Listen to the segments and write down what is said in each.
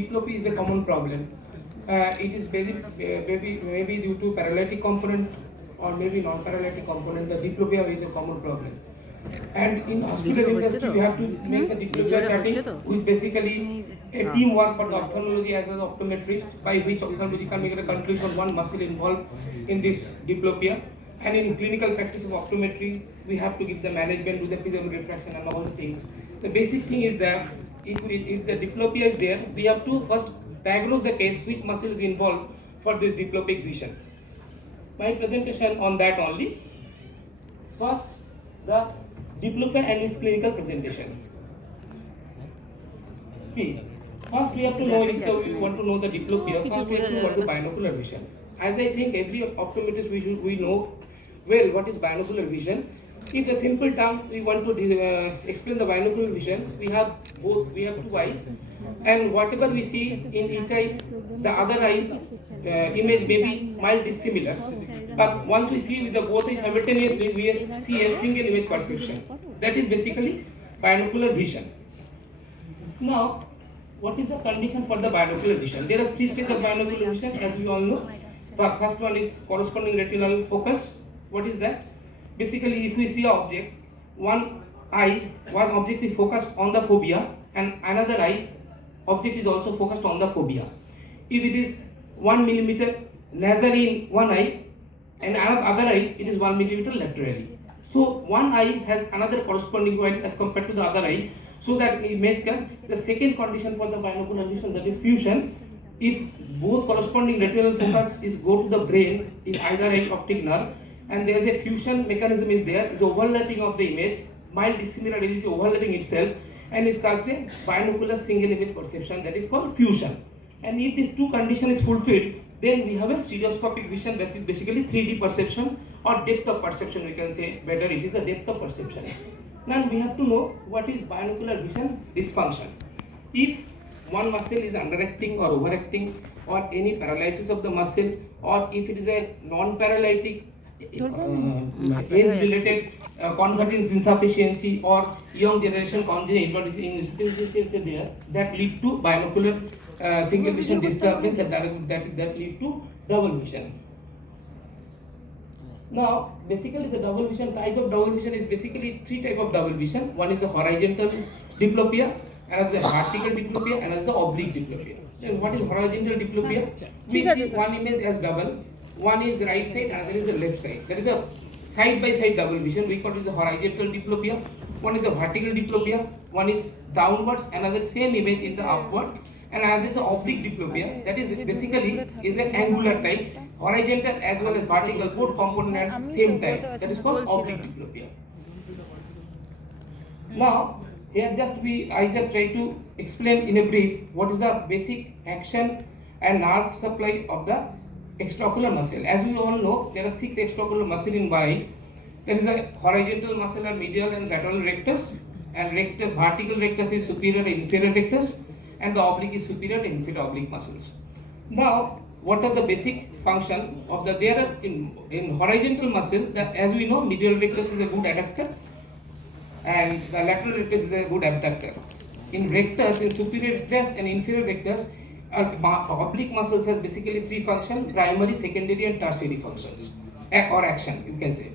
diplopia is a common problem. It is maybe due to paralytic component or maybe non-paralytic component. The diplopia is a common problem. And in hospital industry, we have to make the diplopia charting, which is basically a teamwork for the ophthalmology as well as optometrist, by which ophthalmology can make a conclusion one muscle involved in this diplopia. And in clinical practice of optometry, we have to give the management with the prism refraction and all the things. The basic thing is that if the diplopia is there, we have to first diagnose the case, which muscle is involved for this diplopic vision. My presentation on that only. First, the diplopia and its clinical presentation. See, first we have to know, if we want to know the diplopia, first we have to know what is the binocular vision. As I think every optometrist we know well what is binocular vision. If a simple term we want to explain the binocular vision, we have two eyes, and whatever we see in each eye, the other eye's image may be mild dissimilar. But once we see with the both eyes simultaneously, we see a single image perception. That is basically binocular vision. Now, what is the condition for the binocular vision? There are three stages of binocular vision, as we all know. The first one is corresponding retinal focus. What is that? Basically, if we see an object, one object is focused on the fovea, and another object is also focused on the fovea. If it is 1 millimeter nasally in one eye, and other eye, it is 1 millimeter laterally. So one eye has another corresponding point as compared to the other eye, so that image can. The second condition for the binocular vision, that is fusion. If both corresponding retinal focus is go to the brain in either eye optic nerve, and there is a fusion mechanism is there, is overlapping of the image, mild dissimilar image is overlapping itself, and is called a binocular single image perception, that is called fusion. And if these two conditions is fulfilled, then we have a stereoscopic vision, that is basically 3D perception or depth of perception, we can say better, it is the depth of perception. Now we have to know what is binocular vision dysfunction. If one muscle is underacting or overacting, or any paralysis of the muscle, or if it is a non-paralytic age-related convergence insufficiency or young generation congenital insufficiency there, that lead to binocular single vision disturbance, and that lead to double vision. Now, basically the double vision, type of double vision is basically three type of double vision. One is the horizontal diplopia, another is the vertical diplopia, another is the oblique diplopia. So what is horizontal diplopia? We see one image as double. One is right side, another is the left side. That is a side-by-side double vision. We call it the horizontal diplopia. One is a vertical diplopia. One is downwards, another same image in the upward, and another is an oblique diplopia. That is basically is an angular type, horizontal as well as vertical, both component at same time. That is called oblique diplopia. Now, here I just try to explain in a brief what is the basic action and nerve supply of the extraocular muscle. As we all know, there are 6 extraocular muscles in one eye. There is a horizontal muscle and medial and lateral rectus, and vertical rectus is superior and inferior rectus, and the oblique is superior and inferior oblique muscles. Now, what are the basic function of there are in horizontal muscle, that as we know, medial rectus is a good adductor and the lateral rectus is a good abductor. In rectus, in superior rectus and inferior rectus, oblique muscles has basically 3 functions: primary, secondary and tertiary functions, or action, you can say.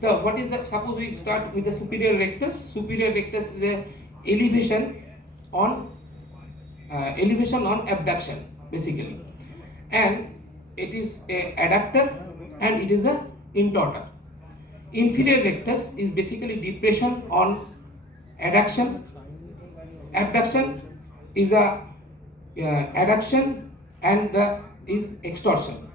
What is that? Suppose we start with the superior rectus. Superior rectus is a elevation on abduction basically, and it is a adductor and it is a intortor. Inferior rectus is basically depression on adduction. Abduction is a adduction, and is extorsion.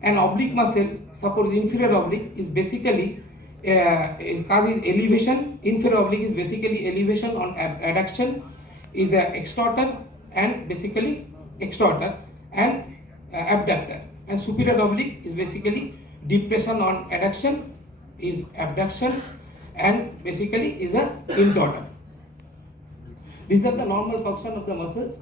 And oblique muscle, suppose inferior oblique is basically is causing elevation. Inferior oblique is basically elevation on adduction, is a extorter and basically extorter and abductor. And superior oblique is basically depression on adduction, is abduction, and basically is a intortor. These are the normal function of the muscles.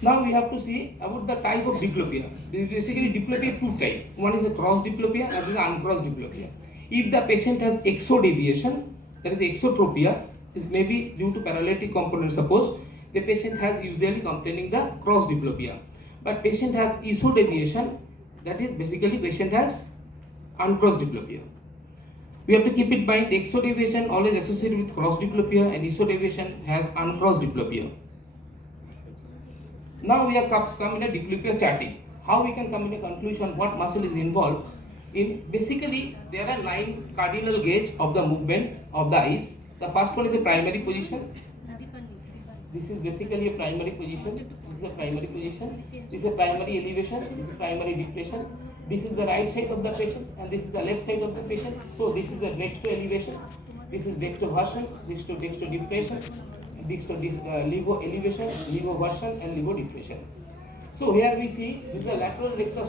Now we have to see about the type of diplopia. Basically, diplopia 2 types. One is a cross diplopia and is uncrossed diplopia. If the patient has exodeviation, that is exotropia, is maybe due to paralytic component, suppose, the patient has usually complaining the cross diplopia. But patient has isodeviation, that is basically patient has uncrossed diplopia. We have to keep in mind exodeviation always associated with cross diplopia and isodeviation has uncrossed diplopia. Now we have come in a diplopia charting. How we can come in a conclusion what muscle is involved in? Basically there are 9 cardinal gauge of the movement of the eyes. The first one is a primary position. This is basically a primary position. This is a primary position. This is a primary elevation. This is primary depression. This is the right side of the patient and this is the left side of the patient. So this is the dextro elevation. This is dextroversion. This to dextro depression. Levo elevation, levo version, and levo depression. So here we see this is the lateral rectus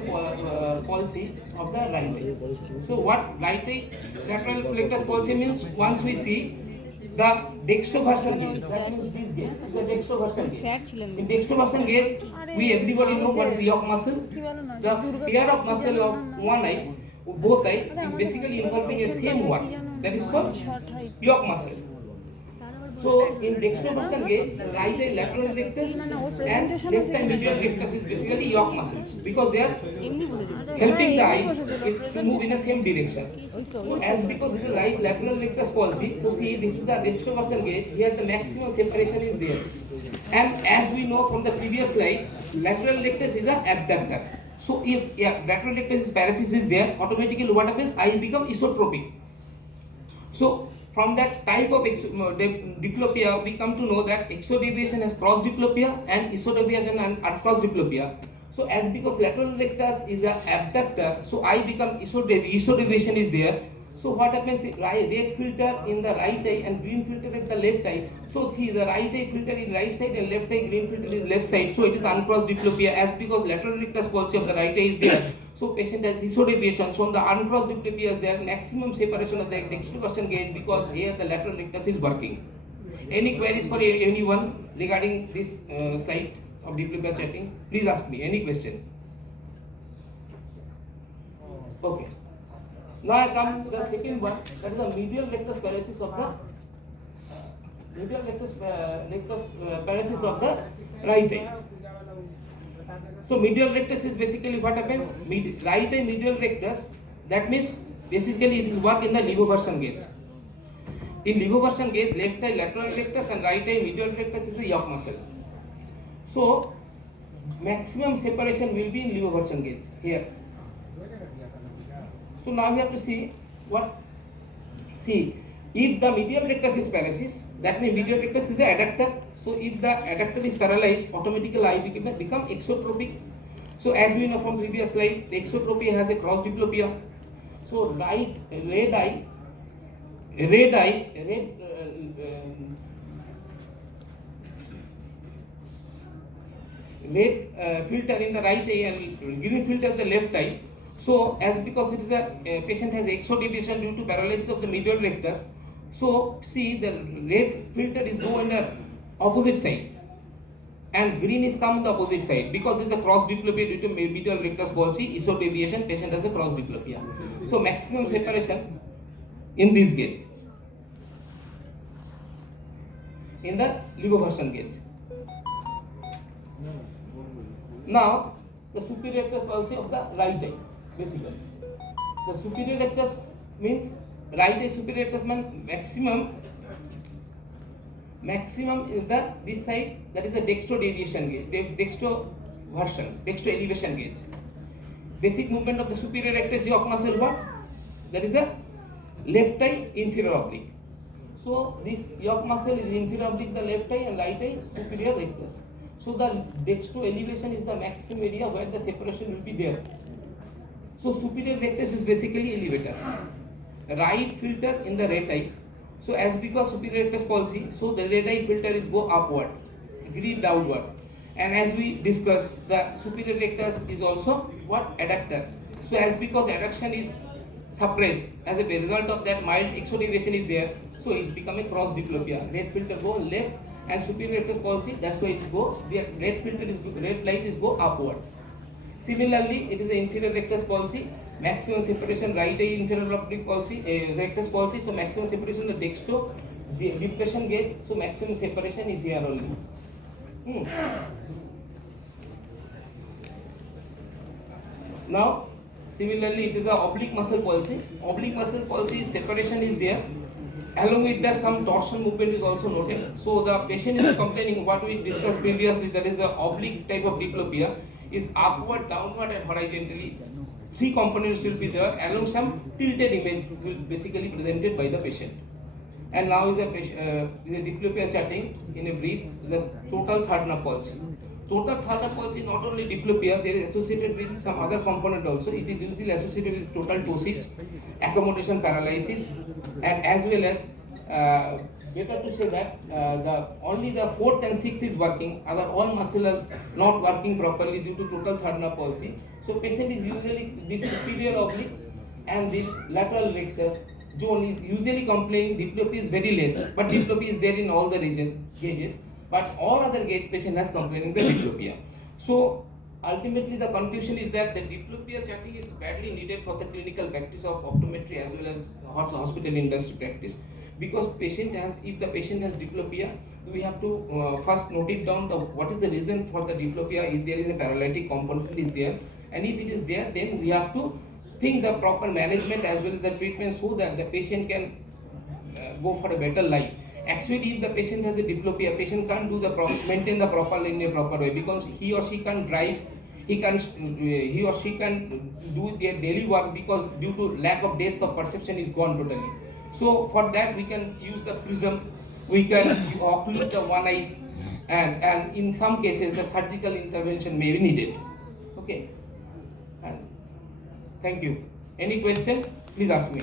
palsy of the right eye. So what right eye lateral rectus palsy means? Once we see the dextroversion gauge, that means this gauge is the dextroversion gauge. In dextroversion gauge, we everybody know what is the York muscle. The pair of muscle of one eye, both eye, is basically involving a same one. That is called York muscle. So in dextroversion gauge, right eye lateral rectus and left eye medial rectus is basically York muscles because they are helping the eyes to move in the same direction. So as because this is right lateral rectus palsy, so see this is the dextroversion gauge. Here the maximum separation is there. And as we know from the previous slide, lateral rectus is an abductor. So if lateral rectus paresis is there, automatically what happens? Eye become isotropic. So from that type of diplopia, we come to know that exodeviation has cross diplopia and isodeviation and uncrossed diplopia. So as because lateral rectus is an abductor, so eye become isodeviation is there. So what happens? Red filter in the right eye and green filter in the left eye. So see the right eye filter is right side and left eye green filter is left side. So it is uncrossed diplopia as because lateral rectus palsy of the right eye is there. So patient has isodeviation. So the uncrossed diplopia is there, maximum separation of the dextroversion gauge because here the lateral rectus is working. Any queries for anyone regarding this slide of diplopia charting? Please ask me any question. Okay. Now I come to the second one, that is the medial rectus paresis of the paresis of the right eye. So medial rectus is basically what happens? Right eye medial rectus, that means basically it is work in the levoversion gauge. In levoversion gauge, left eye lateral rectus and right eye medial rectus is the York muscle. So maximum separation will be in levoversion gauge here. So now we have to see what. See, if the medial rectus is paresis, that means medial rectus is an adductor. So if the adductor is paralyzed, automatically eye become exotropic. So as we know from previous slide, the exotropia has a cross diplopia. So red filter in the right eye and green filter in the left eye. So as because it is a patient has exodeviation due to paralysis of the medial rectus. So see the red filter is go on the opposite side and green is come on the opposite side because it's a cross diplopia due to medial rectus palsy, isodeviation, patient has a cross diplopia. So maximum separation in this gauge, in the levoversion gauge. Now the superior rectus palsy of the right eye, basically. The superior rectus means right eye superior rectus means maximum is the this side, that is the dextro deviation gauge, dextro elevation gauge. Basic movement of the superior rectus York muscle what? That is the left eye inferior oblique. So this York muscle is inferior oblique the left eye and right eye superior rectus. So the dextro elevation is the maximum area where the separation will be there. So superior rectus is basically elevator. Right filter in the right eye. So as because superior rectus palsy, so the right eye filter is go upward, green downward. And as we discussed, the superior rectus is also what? Adductor. So as because adduction is suppressed, as a result of that mild exodeviation is there, so it's becoming cross diplopia. Red filter go left and superior rectus palsy, that's why it goes, the red filter is red light is go upward. Similarly, it is the inferior rectus palsy, maximum separation right eye inferior oblique palsy, rectus palsy, so maximum separation the dextro depression gauge, so maximum separation is here only. Hmm. Now, similarly, it is the oblique muscle palsy. Oblique muscle palsy separation is there. Along with that, some torsion movement is also noted. So the patient is complaining what we discussed previously, that is the oblique type of diplopia, is upward, downward, and horizontally. Three components will be there, along some tilted image will basically presented by the patient. And now is a diplopia charting in a brief, the total third nerve palsy. Total third nerve palsy not only diplopia, there is associated with some other component also. It is usually associated with total ptosis, accommodation paralysis, and as well as better to say that the only the fourth and sixth is working, other all muscles not working properly due to total third nerve palsy. So patient is usually this superior oblique and this lateral rectus zone is usually complaining diplopia is very less, but diplopia is there in all the gauges, but all other gauge patient has complaining the diplopia. So ultimately the conclusion is that the diplopia charting is badly needed for the clinical practice of optometry as well as hospital industry practice, because if the patient has diplopia, we have to first note it down what is the reason for the diplopia, if there is a paralytic component is there, and if it is there, then we have to think the proper management as well as the treatment so that the patient can go for a better life. Actually, if the patient has a diplopia, patient can't do maintain the proper in a proper way, because he or she can't drive, he or she can do their daily work, because due to lack of depth of perception is gone totally. So for that we can use the prism, we can occlude the one eyes, and in some cases the surgical intervention may be needed. Okay. And thank you. Any question? Please ask me.